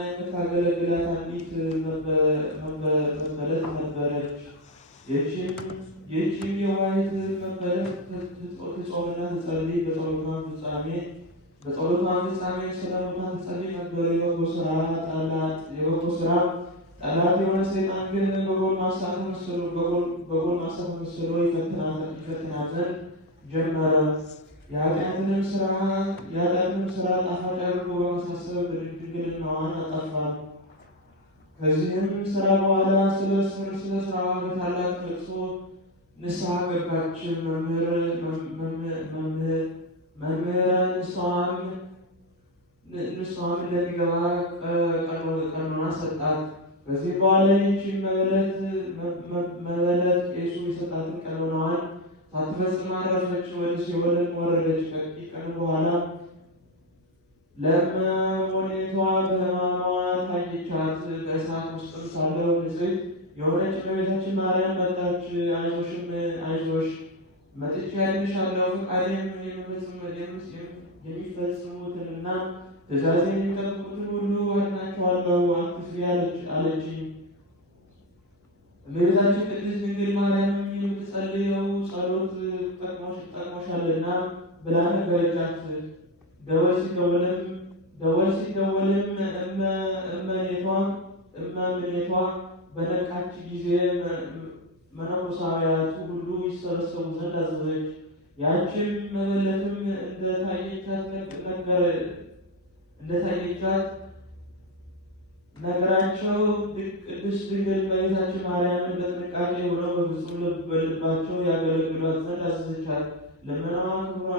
የምታገለግላት አንዲት መበለት ነበረች። ይህችም የዋሂት መበለት ትጾምና ትጸልይ፣ በጸሎቷም ፍጻሜ ስለ ሞቷ ትጸልይ ነበር። የበጎ ስራ ጠላት የሆነ ሰይጣን ግን በጎልማሳ ተመስሎ ይፈትናት ዘንድ ጀመረ። የኃጢአትንም ስራ ጣፋጭ አድርጎ በማሳሰብ ድንግልናዋን አጠፋት። ከዚህም ስራ በኋላ ስለ ስራዋ በታላቅ ለቅሶ ንስሐ ገባች። መምህረ ንስሐም እንደሚገባ ቀኖና ሰጣት። ከዚህ በኋላ ይህችን መበለት ቄሱ የሰጣትን ቀኖናዋን ሳትፈጽም አረፈች፣ ወደ ሲኦልም ወረደች። ከጥቂት ቀን በኋላ ለመሞኔቷ በሕማሟ ታየቻት። በእሳት ውስጥም ሳለው ንጽሕት የሆነች እመቤታችን ማርያም መጣች። አይዞሽ መጥቼ ያድንሻለሁ፣ ፈቃዴም የሚፈጽሙትንና ትእዛዜን የሚጠብቁትን ሁሉ አድናቸዋለሁ፣ አትፍሪ አለችኝ። እመቤታችን ቅድስት ድንግል ማርያም የምትጸልየው ጸሎት ጠቅሞሻልና ብላ ነገረቻት። ደወል ሲደወልም እመምኔቷ በነቃች ጊዜ መነኮሳውያቱ ሁሉ ይሰበሰቡ ዘንድ አዘዘች። ያችን መበለትም እንደታየቻት ነገራቸው። ቅድስት ድንግል እመቤታችን ማርያምን በጥንቃቄ ሆነው በፍጹም በልባቸው ያገለግሏት ዘንድ አዘዘቻት። ልመናዋ ክብሯ